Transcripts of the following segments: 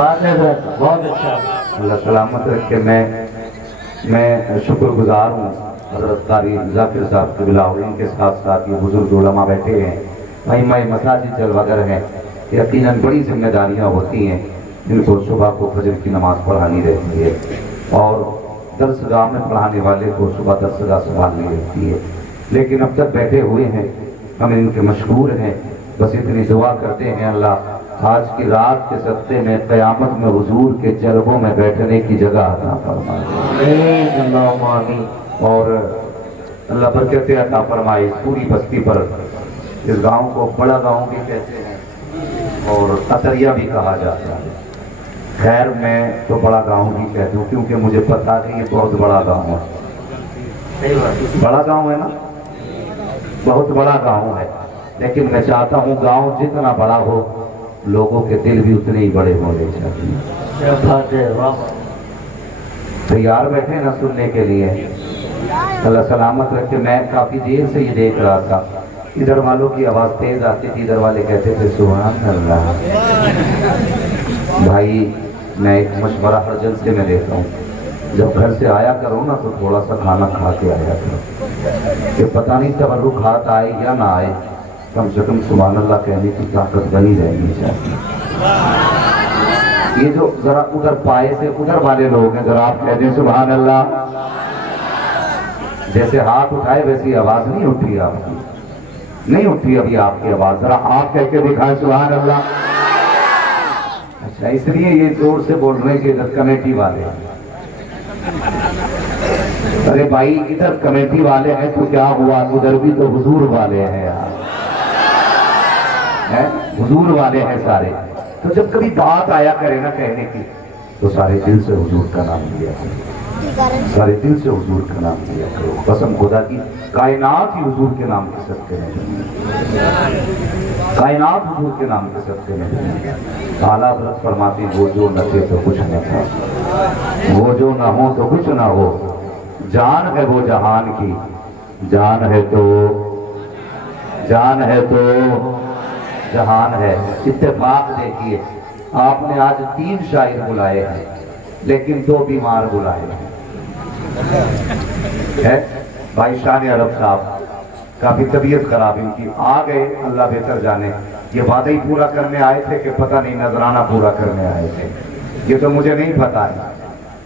بات ہے بہت اچھا. اللہ سلامت رکھے. میں شکر گزار ہوں حضرت قاری ذاکر صاحب کی بلا ان کے ساتھ ساتھ یہ بزرگ علماء بیٹھے ہیں. ائمہ مساجد چل وغیرہ ہیں. یقیناً بڑی ذمہ داریاں ہوتی ہیں ان کو. صبح کو فجر کی نماز پڑھانی رہتی ہے اور درس گاہ میں پڑھانے والے کو صبح درس گاہ سنبھالنی رہتی ہے. لیکن اب تک بیٹھے ہوئے ہیں, ہم ان کے مشکور ہیں. بس اتنی دعا کرتے ہیں اللہ آج کی رات کے صدقے میں قیامت میں حضور کے جلووں میں بیٹھنے کی جگہ عطا فرمائے. اللہم آمین. اور اللہ برکت عطا فرمائے اس پوری بستی پر. اس گاؤں کو بڑا گاؤں بھی کہتے ہیں اور اطریہ بھی کہا جاتا ہے. خیر میں تو بڑا گاؤں بھی کہتا ہوں کیونکہ مجھے پتا ہے یہ بہت بڑا گاؤں ہے. بڑا گاؤں ہے نا, بہت بڑا گاؤں ہے. لیکن میں چاہتا ہوں گاؤں جتنا بڑا ہو لوگوں کے دل بھی اتنے ہی بڑے ہونے چاہیے. تیار بیٹھے نا سننے کے لیے. اللہ سلامت رکھے. میں کافی دیر سے یہ دیکھ رہا تھا, ادھر والوں کی آواز تیز آتی تھی, ادھر والے کہتے تھے سبحان اللہ. بھائی میں ایک مشورہ ہر جلسے میں دیتا ہوں, جب گھر سے آیا کرو نا تو تھوڑا سا کھانا کھا کے آیا کرو. کہ پتہ نہیں تبرک ہاتھ آئے یا نہ آئے, کم سے کم سبحان اللہ کہنے کی طاقت بنی رہنی چاہیے. یہ جو ذرا ادھر پائے سے ادھر والے لوگ ہیں, ذرا آپ کہہ دیں سبحان اللہ. جیسے ہاتھ اٹھائے ویسی آواز نہیں اٹھی آپ کی, نہیں اٹھی ابھی آپ کی آواز. ذرا آپ کہہ کے دکھائیں سبحان اللہ. اچھا, اس لیے یہ زور سے بول رہے ہیں کہ ادھر کمیٹی والے ہیں. ارے بھائی ادھر کمیٹی والے ہیں تو کیا ہوا, ادھر بھی تو حضور والے ہیں یار, حضور والے ہیں سارے. تو جب کبھی بات آیا کرے نا کہنے کی تو سارے دل سے حضور کا نام لیا کرو, سارے دل سے حضور کا نام لیا کرو. قسم خدا کی کائنات ہی حضور کے نام کے صدقے میں, کائنات حضور کے نام کے صدقے میں. اعلیٰ حضرت فرماتے ہیں وہ جو نہ تھے تو کچھ نہ تھا, وہ جو نہ ہو تو کچھ نہ ہو. جان ہے وہ جہان کی, جان ہے تو جہان ہے. اتفاق دیکھیے آپ نے آج 3 شاعر بلائے ہیں لیکن 2 بیمار بلائے ہیں. بھائی شان عرب صاحب کافی طبیعت خراب ان کی, آ گئے اللہ بہتر جانے. یہ وعدہ ہی پورا کرنے آئے تھے کہ پتہ نہیں نذرانہ پورا کرنے آئے تھے, یہ تو مجھے نہیں پتا ہے.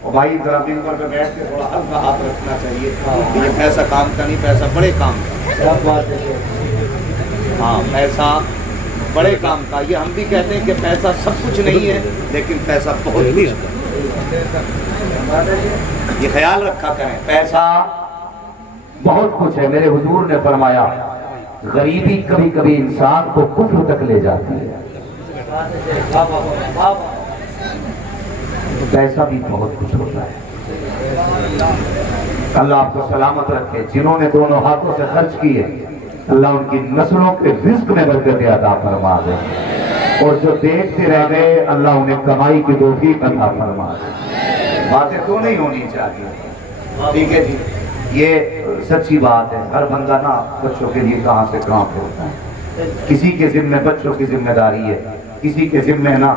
اور بھائی ذرا دن پر بیٹھ کے تھوڑا ہلکا ہاتھ رکھنا چاہیے. یہ پیسہ کام کا نہیں, پیسہ بڑے کام کا. ہاں پیسہ بڑے کام کا. یہ ہم بھی کہتے ہیں کہ پیسہ سب کچھ نہیں ہے لیکن پیسہ بہت کچھ ہے. یہ خیال رکھا کریں, پیسہ بہت کچھ ہے. میرے حضور نے فرمایا غریبی کبھی کبھی انسان کو کفر تک لے جاتی ہے. پیسہ بھی بہت کچھ ہوتا ہے. اللہ آپ کو سلامت رکھے. جنہوں نے دونوں ہاتھوں سے خرچ کیے اللہ ان کی نسلوں کے رزق میں برکت عطا فرما دے, اور جو دیکھتے رہ گئے اللہ انہیں کمائی کی توفیق عطا فرما دے. باتیں تو نہیں ہونی چاہیے, ٹھیک ہے جی, یہ سچی بات ہے. ہر بندہ نا بچوں کے لیے کہاں سے کہاں پہنچتا ہے. کسی کے ذمہ بچوں کی ذمہ داری ہے, کسی کے ذمہ نا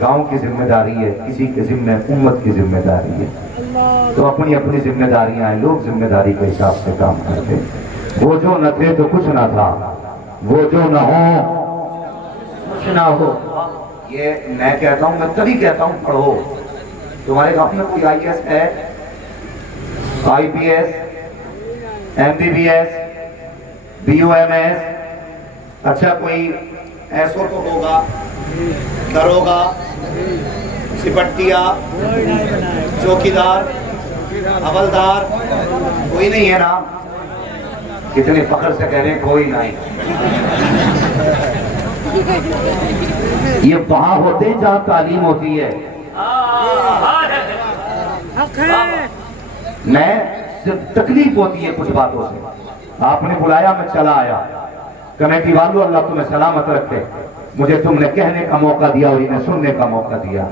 گاؤں کی ذمہ داری ہے, کسی کے ذمہ امت کی ذمہ داری ہے. تو اپنی اپنی ذمہ داریاں ہیں, لوگ ذمہ داری کے حساب سے کام کرتے ہیں. وہ جو نہ تھے تو کچھ نہ تھا, وہ جو نہ ہو کچھ نہ ہو. یہ میں کہتا ہوں, میں تبھی کہتا ہوں پڑھو. تمہارے گاؤں میں کوئی آئی ایس ہے, I P S, M B B S, B U M S, اچھا کوئی ایسو تو ہوگا, دروگا, سپٹیا, چوکیدار, حوالدار, کوئی نہیں ہے نا. کتنے فخر سے کہہ رہے ہیں کوئی نہیں. یہ وہاں ہوتے ہیں جہاں تعلیم ہوتی ہے. میں صرف تکلیف ہوتی ہے کچھ باتوں سے. آپ نے بلایا میں چلا آیا. کمیٹی والوں اللہ تمہیں سلامت رکھے, مجھے تم نے کہنے کا موقع دیا اور انہیں سننے کا موقع دیا.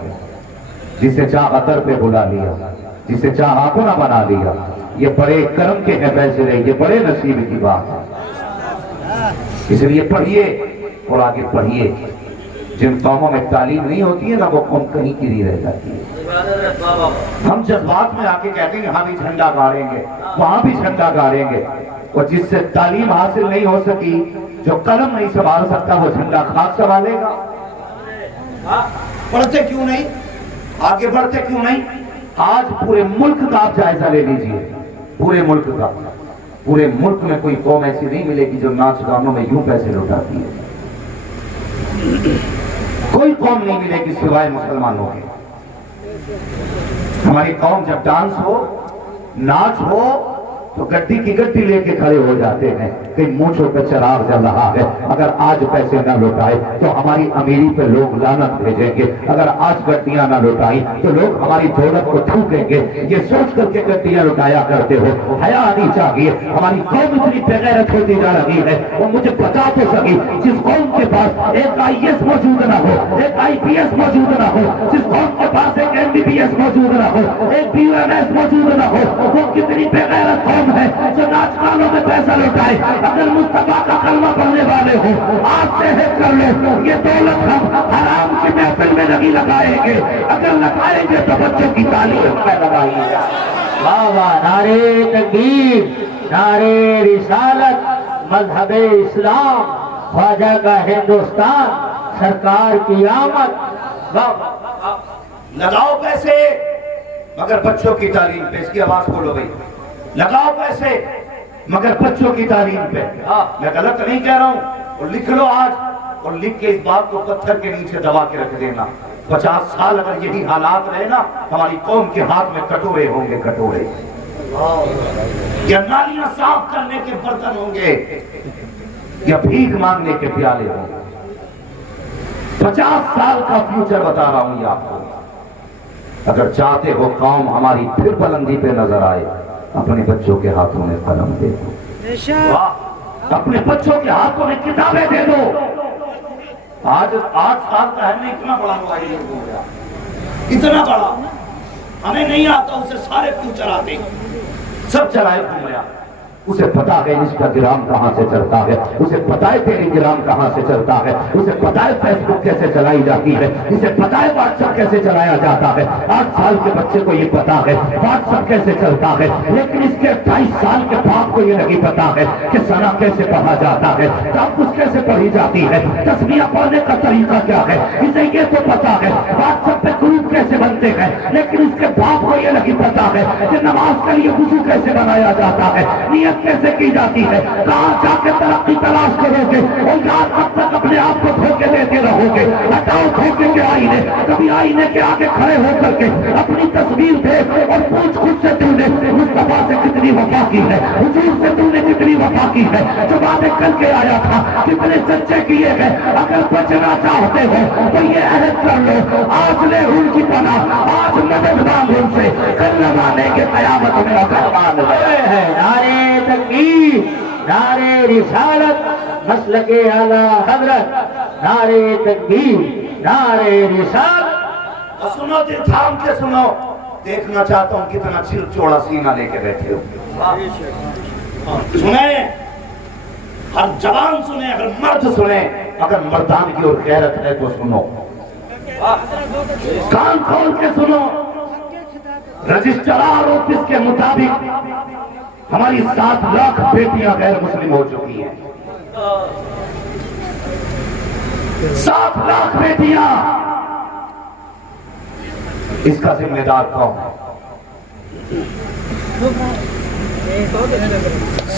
جسے چاہا در پہ بلا لیا, جسے چاہا اپنا بنا لیا. یہ بڑے کرم کے ہیں فیصلے, یہ بڑے نصیب کی بات ہے. اس لیے پڑھیے اور آگے پڑھیے. جن قوموں میں تعلیم نہیں ہوتی ہے نا وہ قوم کہیں کی نہیں رہ جاتی ہے. ہم جذبات میں آ کے کہتے ہیں یہاں بھی جھنڈا گاڑیں گے وہاں بھی جھنڈا گاڑیں گے, اور جس سے تعلیم حاصل نہیں ہو سکی, جو قلم نہیں سنبھال سکتا, وہ جھنڈا خاک سنبھالے گا. پڑھتے کیوں نہیں, آگے بڑھتے کیوں نہیں؟ آج پورے ملک کا آپ جائزہ لے لیجئے, پورے ملک کا. پورے ملک میں کوئی قوم ایسی نہیں ملے گی جو ناچ گانوں میں یوں پیسے لوٹاتی ہے. کوئی قوم نہیں ملے گی سوائے مسلمانوں کے. ہماری قوم جب ڈانس ہو, ناچ ہو, تو گڈی کی گڈی لے کے کھڑے ہو جاتے ہیں کہ مونچھوں پہ چراغ جل رہا ہے, اگر آج پیسے نہ لوٹائے تو ہماری امیری پہ لوگ لعنت بھیجیں گے, اگر آج گڈیاں نہ لوٹائی تو لوگ ہماری دولت کو تھوکیں گے. یہ سوچ کر کے گڈیاں لوٹایا کرتے ہو. حیا آنی چاہیے. ہماری قوم اتنی بے غیرت ہوتی جا رہی ہے. وہ مجھے بتا تو سکی, جس قوم کے پاس ایک IAS موجود نہ ہو, ایک IPS موجود نہ ہو, جس قوم کے پاس ایک MBBS موجود نہ ہو, ایک BUMS موجود نہ ہو, وہ کتنی بے غیرت قوم ہے جو ناچ گانوں میں پیسہ لوٹائے. اگر مصطفیٰ کا کلمہ پڑھنے والے ہو, آج سے ہٹ کر لو, یہ دولت ہم حرام کی محفل میں نہیں لگائیں گے. اگر لگائیں گے تو بچوں کی تعلیم میں لگائیں گے. واہ واہ, نعرے تکبیر, نعرے رسالت, مذہب اسلام, خواجہ کا ہندوستان, سرکار کی آمد. لگاؤ پیسے مگر بچوں کی تعلیم پہ. اس کی آواز کھولو بھائی. لگاؤ پیسے مگر بچوں کی تعلیم پہ. میں غلط نہیں کہہ رہا ہوں, اور لکھ لو آج, اور لکھ کے اس بات کو پتھر کے نیچے دبا کے رکھ دینا. 50 سال اگر یہی حالات رہے نا, ہماری قوم کے ہاتھ میں کٹورے ہوں گے, کٹورے. یا نالیاں صاف کرنے کے برتن ہوں گے, یا بھیک مانگنے کے پیالے ہوں گے. 50 سال کا فیوچر بتا رہا ہوں یہ آپ کو. اگر چاہتے ہو قوم ہماری پھر بلندی پہ نظر آئے, اپنے بچوں کے ہاتھوں میں قلم دے دو, اپنے بچوں کے ہاتھوں میں کتابیں دے دو. آج 8 سال کا ہے میں اتنا بڑا موبائل ہو گیا, اتنا بڑا, ہمیں نہیں آتا, اسے سارے فیوچر آتے, سب چلائے گھوم رہا. اسے پتا ہے اس کا گرام کہاں سے چلتا ہے, اسے پتا ہے ٹیلی گرام کہاں سے چلتا ہے, اسے پتا ہے فیس بک کیسے چلائی جاتی ہے, اسے پتا ہے واٹس ایپ کیسے چلایا جاتا ہے. 8 سال کے بچے کو یہ پتا ہے واٹس ایپ کیسے چلتا ہے, لیکن اس کے 28 سال کے باپ کو یہ نہیں پتا ہے کہ ثنا کیسے پڑھا جاتا ہے, تحفظ کیسے پڑھی جاتی ہے, تسمیہ پڑھنے کا طریقہ کیا ہے. اسے یہ تو پتا ہے واٹس ایپ پہ گروپ کیسے بنتے ہیں, لیکن اس کے باپ کو یہ نہیں پتا ہے کہ نماز کے لیے وضو کیسے بنایا جاتا ہے, نیت کیسے کی جاتی ہے, کہاں جا کے ترقی تلاش کرو گے, اور یار اب تک اپنے آپ کو دھوکے دیتے رہو گے. ہٹاؤ دھوکے کے آئینے. کبھی آئینے کے آگے کھڑے ہو کر کے اپنی تصویر دیکھ اور پوچھ خود سے تم نے مصطفیٰ سے کتنی وفا کی ہے, حضور سے تم نے کتنی وفا کی ہے, جو باتیں کر کے آیا تھا کتنے سچے کیے گئے. اگر بچنا چاہتے ہو تو یہ عہد کر لو, آج لے ان کی پناہ, آج مدد مانگ ان سے, کل لگانے کے قیامت میں اکرمان ہے. نعرے تکبیر, نعرے رسالت, مسلک اعلی حضرت, نعرے تکبیر, نعرے رسالت. سنو, دل تھام کے سنو. دیکھنا چاہتا ہوں کتنا چوڑا سینہ لے کے بیٹھے ہو. سنیں, ہر جوان سنیں, اگر مرد سنیں, اگر مردان کی اور غیرت ہے تو سنو, کان کھول کے سنو. رجسٹرار آفس کے مطابق ہماری 7 لاکھ بیٹیاں غیر مسلم ہو چکی ہیں. 7 لاکھ بیٹیاں. اس کا ذمہ دار کون ہے؟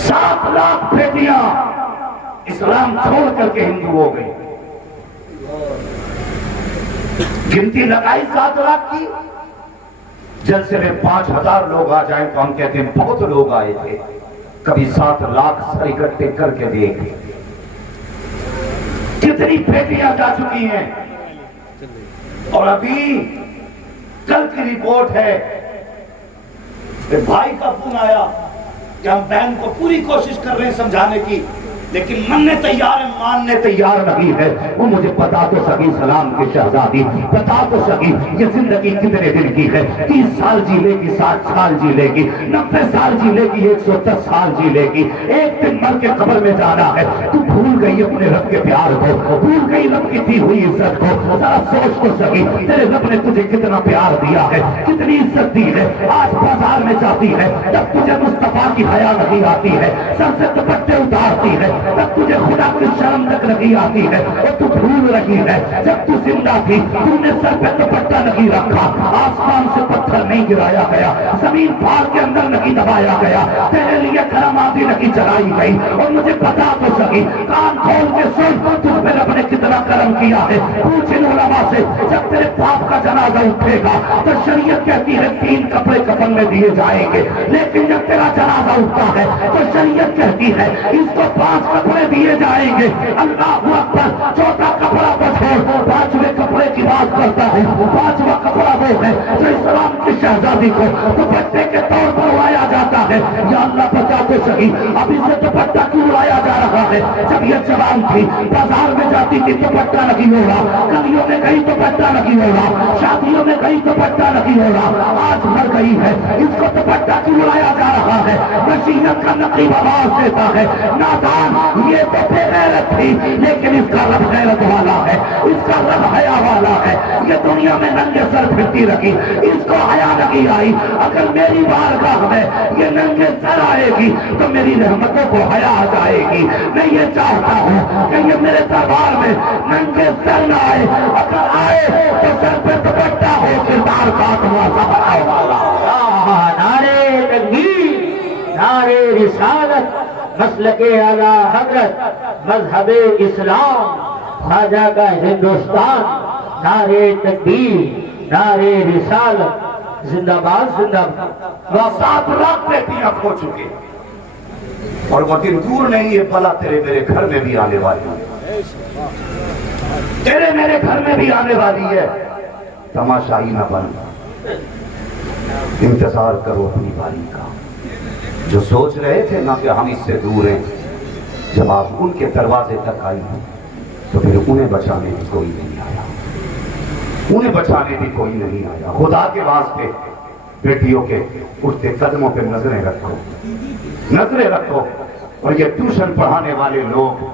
7 لاکھ بیٹیاں اسلام چھوڑ کر کے ہندو ہو گئی. گنتی لگائی 7 لاکھ کی. جلسے میں 5000 لوگ آ جائیں تو ہم کہتے ہیں بہت لوگ آئے تھے. کبھی 7 لاکھ سر اکٹھے کر کے دیکھ کتنی بیٹیاں جا چکی ہیں. اور ابھی کل کی رپورٹ ہے کہ بھائی کا فون آیا کہ ہم بہن کو پوری کوشش کر رہے ہیں سمجھانے کی, لیکن مننے تیار ہے، ماننے تیار نہیں ہے. وہ مجھے بتا تو سکی سلام کی شہزادی، بتا تو سکی یہ زندگی کتنے دن کی ہے؟ 30 سال جی لے گی، 60 سال جی لے گی، 90 سال جی لے گی، 110 سال جی لے گی، ایک دن مر کے قبر میں جانا ہے. تو بھول گئی اپنے رب کے پیار کو، بھول گئی رب کی دی ہوئی عزت کو. ذرا سوچ تو سکی تیرے رب نے تجھے کتنا پیار دیا ہے، کتنی عزت دی ہے. آج بازار میں جاتی ہے جب تجھے مصطفیٰ کی حیا نہیں آتی ہے، سر سے دوپٹے اتارتی ہے تب تجھے خدا کی شرم تک نہیں آتی ہے. اور تو بھول رہی ہے جب تو زندہ تھی تم نے سر پہ دوپٹہ نہیں رکھا، آسمان سے پتھر نہیں گرایا گیا، زمین پھاڑ کے اندر نہیں دبایا گیا، تیرے لیے کراماتی نہیں چلائی گئی. اور مجھے بتا تو سکی، کان کھول کے سن، تجھ پہ رب نے کتنا کرم کیا ہے. پوچھ ان علماء سے جب تیرے باپ کا جنازہ اٹھے گا تو شریعت کہتی ہے 3 کپڑے کفن میں دیے جائیں گے، لیکن جب تیرا جنازہ اٹھتا ہے تو شریعت کہتی ہے اس کو 5 کپڑے دیے جائیں گے. اللہ اکبر. چوتھا کپڑا کو چھوڑ 5ویں کپڑے کی بات کرتا ہے. 5واں کپڑا وہ ہے جو اسلام کی شہزادی کو دوپٹے کے طور پر اڑایا جاتا ہے. یا اللہ بتا تو سکی اب اسے دوپٹہ کیوں اڑایا جا رہا ہے؟ جب یہ جوان تھی بازار میں جاتی تھی دوپٹہ نہیں اوڑا، گلیوں میں گئی دوپٹہ نہیں اوڑا، شادیوں میں گئی دوپٹہ نہیں اوڑا. آج مر گئی ہے اس کو دوپٹہ کیوں اڑایا جا رہا ہے؟ نصیحت کا نقیب آواز دیتا ہے نادان یہ تو بے غیرت تھی لیکن اس کا رب غیرت والا ہے، اس کا رب حیا والا ہے. یہ دنیا میں ننگے سر پھرتی رہی، اس کو حیا نہیں آئی. اگر میری بارگاہ میں یہ ننگے سر آئے گی تو میری رحمتوں کو حیا آ جائے گی. میں یہ چاہتا ہوں کہ یہ میرے دربار میں ننگے سر نہ آئے، اگر آئے تو سر پہ دوپٹہ ہو کردار کاٹوا سا والا. نعرے تکبیر، نعرے رسالت، مسلک اعلیٰ حضرت، مذہب اسلام، خواجہ کا ہندوستان. نعرے تکبیر، نعرے رسالت، زندہ باد زندہ باد. 7 لاکھ بیٹیاں کھو چکے اور وہ دن دور نہیں ہے بھلا تیرے میرے گھر میں بھی آنے والی ہے، تیرے میرے گھر میں بھی آنے والی ہے. تماشائی نہ بن، انتظار کرو اپنی باری کا. جو سوچ رہے تھے نا کہ ہم اس سے دور ہیں، جب آپ ان کے دروازے تک آئی تو پھر انہیں بچانے بھی کوئی نہیں آیا، انہیں بچانے بھی کوئی نہیں آیا. خدا کے واسطے بیٹیوں کے اٹھتے قدموں پہ نظریں رکھو، نظریں رکھو. اور یہ ٹیوشن پڑھانے والے لوگ،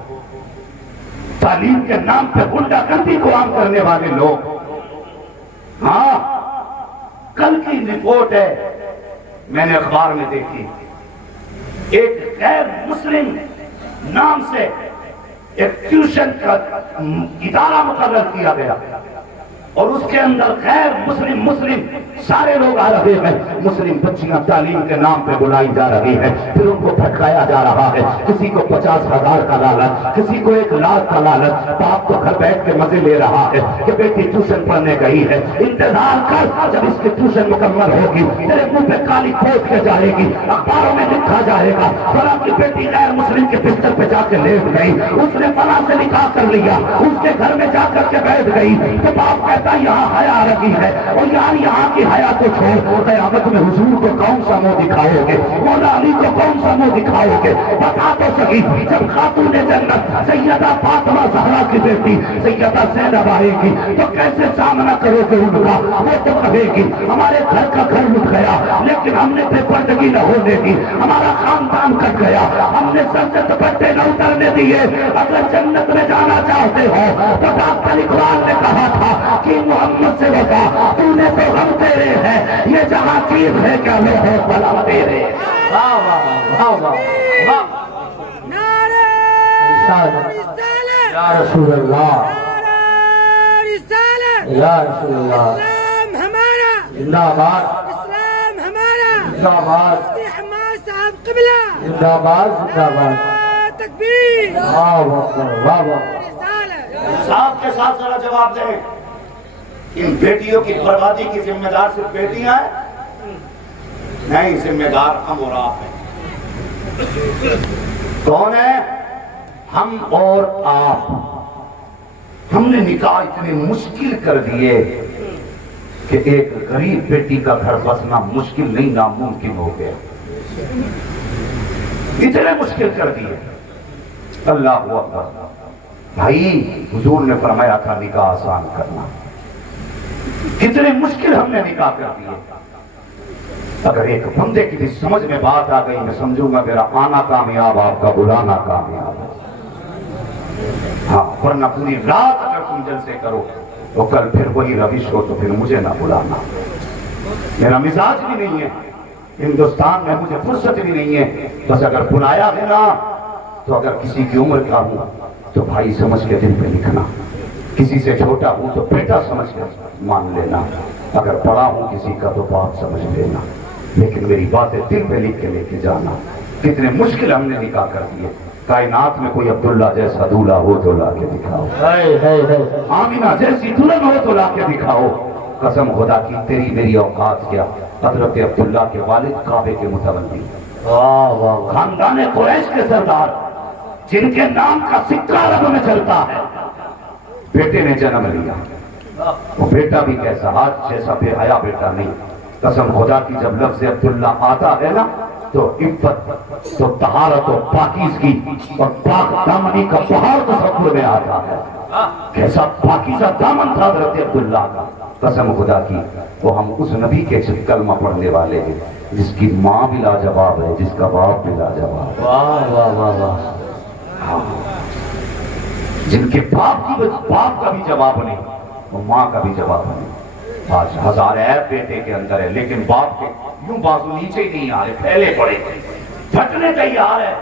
تعلیم کے نام پہ غنڈہ گردی کو عام کرنے والے لوگ، ہاں کل کی رپورٹ ہے میں نے اخبار میں دیکھی، ایک غیر مسلم نام سے ایک ٹیوشن کا ادارہ مقرر کیا گیا اور اس کے اندر غیر مسلم سارے لوگ آ رہے ہیں. مسلم بچیاں تعلیم کے نام پہ بلائی جا رہی ہیں، پھر ان کو بھٹکایا جا رہا ہے. کسی کو 50,000 کا لالچ، کسی کو 1 لاکھ کا لالچ. باپ تو گھر بیٹھ کے مزے لے رہا ہے کہ بیٹی ٹیوشن پڑھنے گئی ہے. انتظار کر جب اس کی ٹیوشن مکمل ہوگی تیرے منہ پہ کالی کھود کے جائے گی، اخباروں میں لکھا جائے گا فلاں کی بیٹی غیر مسلم کے بستر پہ جا کے لیٹ گئی، اس نے فلاں سے نکاح کر لیا، اس کے گھر میں جا کر کے بیٹھ گئی. تو باپ کہتا یہاں حیا رہی ہے. اور یہاں کی حیا کو چھوڑ قیامت میں حضور کو کون سا منہ دکھاؤ گے؟ مولا علی کو کون سا منہ دکھاؤ گے؟ بتا تو سکی جب خاتون جنت سیدہ فاطمہ زہرا کی بیٹی سیدہ زینب آئے گی تو کیسے سامنا کرو گے ان کا؟ وہ تو کہے گی ہمارے گھر کا گھر لٹ گیا لیکن ہم نے بے پردگی نہ ہونے دی، ہمارا خاندان کٹ گیا، ہم نے سر سے دوپٹے نہ اترنے دیے. اگر جنت میں جانا چاہتے ہو تو ڈاکٹر اقبال نے کہا تھا کہ محمد سے بتا تو نے تو ہم تیرے ہیں، یہ جہاں چیز ہے کیا لو ہے بلا تیرے. یا رسول اللہ، یا رسول اللہ. اسلام ہمارا، زندہ باد، اسلام ہمارا، زندہ باد، حماد صاحب قبلہ، زندہ باد، زندہ باد. تکبیر، واہ واہ واہ. رسالت. صاحب کے ساتھ ذرا جواب دیں، ان بیٹیوں کی بربادی کی ذمہ دار صرف بیٹیاں ہیں؟ نہیں، ذمہ دار ہم اور آپ ہیں. کون ہے؟ ہم اور آپ. ہم نے نکاح اتنے مشکل کر دیے کہ ایک غریب بیٹی کا گھر بسنا مشکل نہیں ناممکن ہو گیا. اتنے مشکل کر دیے. اللہ اکبر. بھائی حضور نے فرمایا تھا نکاح آسان کرنا. کتنے مشکل ہم نے نکاح کر دیے. اگر ایک بندے کی بھی سمجھ میں بات آ گئی میں سمجھوں گا میرا آنا کامیاب آپ کا بلانا کامیاب ہے. ہاں ورنہ پوری رات اگر تم جلسے کرو تو کل پھر وہی روش ہو تو پھر مجھے نہ بلانا. میرا مزاج بھی نہیں ہے ہندوستان میں, مجھے فرصت بھی نہیں ہے. بس اگر بلایا ہے نا تو اگر کسی کی عمر کا ہوں تو بھائی سمجھ کے دل پہ لکھنا, کسی سے چھوٹا ہوں تو بیٹا سمجھ کے مان لینا, اگر بڑا ہوں کسی کا تو باپ سمجھ لینا, لیکن میری باتیں دل پہ لکھ کے لے کے جانا. کتنے مشکل ہم نے نکاح کر دیے. کائنات میں کوئی عبداللہ جیسا دولہا ہو تو لا کے دکھاؤ, آمینہ جیسی دلہن ہو تو لا کے دکھاؤ. قسم خدا کی تیری میری اوقات کیا. حضرت عبداللہ کے والد کعبے کے متولی, خاندان قریش کے سردار, جن کے نام کا سکہ عرب میں چلتا ہے, بیٹے نے جنم لیا. وہ بیٹا بھی کیسا, آج جیسا بے حیا بیٹا نہیں. قسم خدا کی جب لفظ عبداللہ آتا ہے نا تو عفت تو طہارت و پاکیزگی اور پاک دامنی کا بہار تصور میں آتا ہے. کیسا پاکیزہ دامن تھا حضرت عبداللہ کا. قسم خدا کی وہ ہم اس نبی کے کلمہ پڑھنے والے ہیں جس کی ماں بھی لاجواب ہے, جس کا باپ بھی لاجواب ہے. واہ واہ واہ واہ. ہاں جن کے باپ کا بھی جواب نہیں, وہ ماں کا بھی جواب نہیں. آج ہزار عیب بیٹے کے اندر ہے لیکن باپ کے یوں بازو نیچے ہی نہیں آ رہے, پھیلے پڑے پھٹنے تیار ہے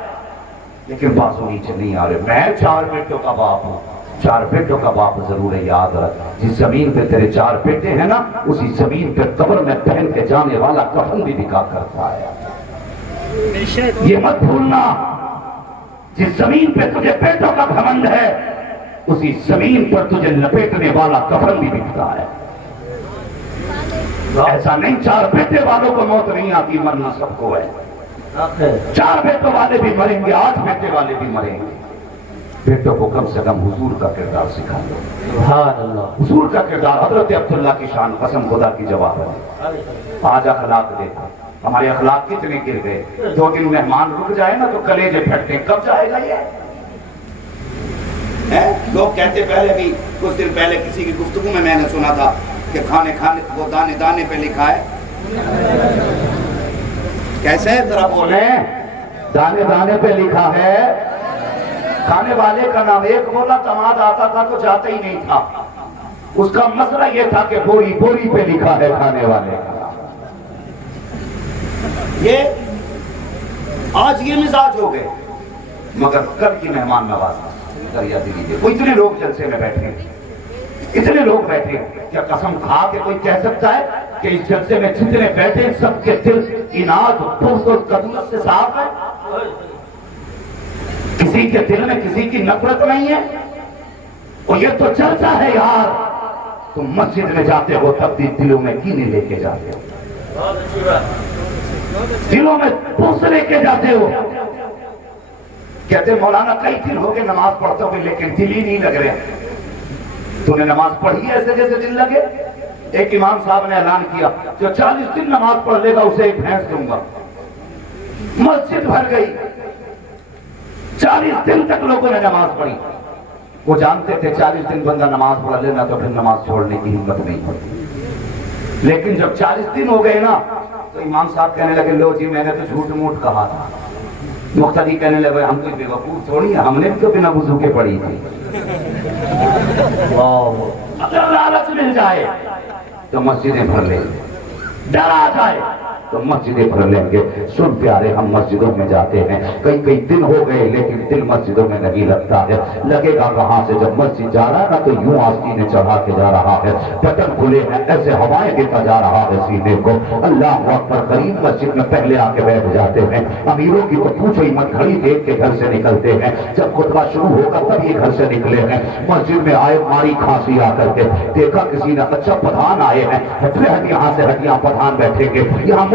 لیکن بازو نیچے نہیں آ رہے. میں 4 بیٹوں کا باپ ہوں, 4 بیٹوں کا باپ ضرور ہے. یاد رکھ, جس زمین پہ تیرے 4 بیٹے ہیں نا اسی زمین پہ قبر میں پہن کے جانے والا کفن بھی نکاح کرتا ہے. یہ مت بھولنا, جس زمین پہ تجھے بیٹوں کا گھمنڈ ہے اسی زمین پر تجھے لپیٹنے والا کفن بھی بکتا ہے. ایسا نہیں 4 بیٹے والوں کو موت نہیں آتی, مرنا سب کو ہے. 4 بیٹوں والے بھی مریں گے, 8 بیٹے والے بھی مریں گے. بیٹوں کو کم سے کم حضور کا کردار سکھا دو. سبحان اللہ. حضور کا کردار, حضرت عبداللہ کی شان قسم خدا کی جواب ہے. آج اخلاق دیکھا, ہمارے اخلاق کتنے گر گئے. 2 دن مہمان رک جائے نا تو کلیجے پھٹتے, کب جائے گا یہ؟ لوگ کہتے پہلے بھی, کچھ دن پہلے کسی کی گفتگو میں نے سنا تھا کہ کھانے وہ دانے دانے پہ لکھا ہے. کیسے ذرا بولیں, دانے دانے پہ لکھا ہے. کھانے والے کا نام ایک بولا, داماد آتا تھا تو جاتا ہی نہیں تھا. اس کا مسئلہ یہ تھا کہ بوری بوری پہ لکھا ہے کھانے والے کا. یہ آج یہ مزاج ہو گئے. مگر کل کی مہمان نوازی دریا دلی دے. وہ اتنے لوگ جلسے میں بیٹھے, اتنے لوگ بیٹھے, کیا قسم کھا کے کوئی کہہ سکتا ہے کہ اس جلسے میں جتنے بیٹھے سب کے دل اناد بغض اور کدورت سے صاف ہے؟ کسی کے دل میں کسی کی نفرت نہیں ہے. اور یہ تو چرچا ہے یار, تم مسجد میں جاتے ہو تب بھی دلوں میں کینے لے کے جاتے ہو, دلوں میں بغض لے کے جاتے ہو. کہتے مولانا کئی دن ہو گئے نماز پڑھتے ہوئے لیکن دل ہی نہیں لگ رہے. تو نے نماز پڑھی ہے ایسے جیسے دل لگے. ایک امام صاحب نے اعلان کیا جو 40 دن نماز پڑھ لے گا اسے ایک بھینس دوں گا. مسجد بھر گئی, 40 دن تک لوگوں نے نماز پڑھی. وہ جانتے تھے 40 دن بندہ نماز پڑھ لینا تو پھر نماز چھوڑنے کی ہمت نہیں ہوتی. لیکن جب 40 دن ہو گئے نا تو امام صاحب کہنے لگے لو جی میں نے تو جھوٹ موٹ کہا تھا. مقتدی کہنے لگے ہم کوئی بے وقوف تھوڑی ہیں, ہم نے بھی تو بنا وضو کے پڑھی تھی. اگر لالچ مل جائے تو مسجدیں بھر لیں گے, ڈر آ جائے تو مسجدیں بھر لیں گے. سن پیارے, ہم مسجدوں میں جاتے ہیں, کئی دن ہو گئے لیکن دل مسجدوں میں نہیں لگتا ہے. لگے گا کہاں سے؟ جب مسجد جا رہا ہے نا تو یوں آستینے چڑھا کے جا رہا ہے, بٹن کھلے ہیں ایسے ہوائیں دیتا جا رہا ہے سینے کو. اللہ اکبر. قریب مسجد میں پہلے آ کے بیٹھ جاتے ہیں. امیروں کی تو پوچھو ہی مت, گھڑی دیکھ کے گھر سے نکلتے ہیں. جب خطبہ شروع ہوگا تب یہ گھر سے نکلے ہیں. مسجد میں آئے, ماری کھانسی آ کر کے دیکھا کسی نے, اچھا پٹھان آئے ہیں, ہٹ یہاں سے ہٹ, یہاں پٹھان بیٹھیں گے, یہاں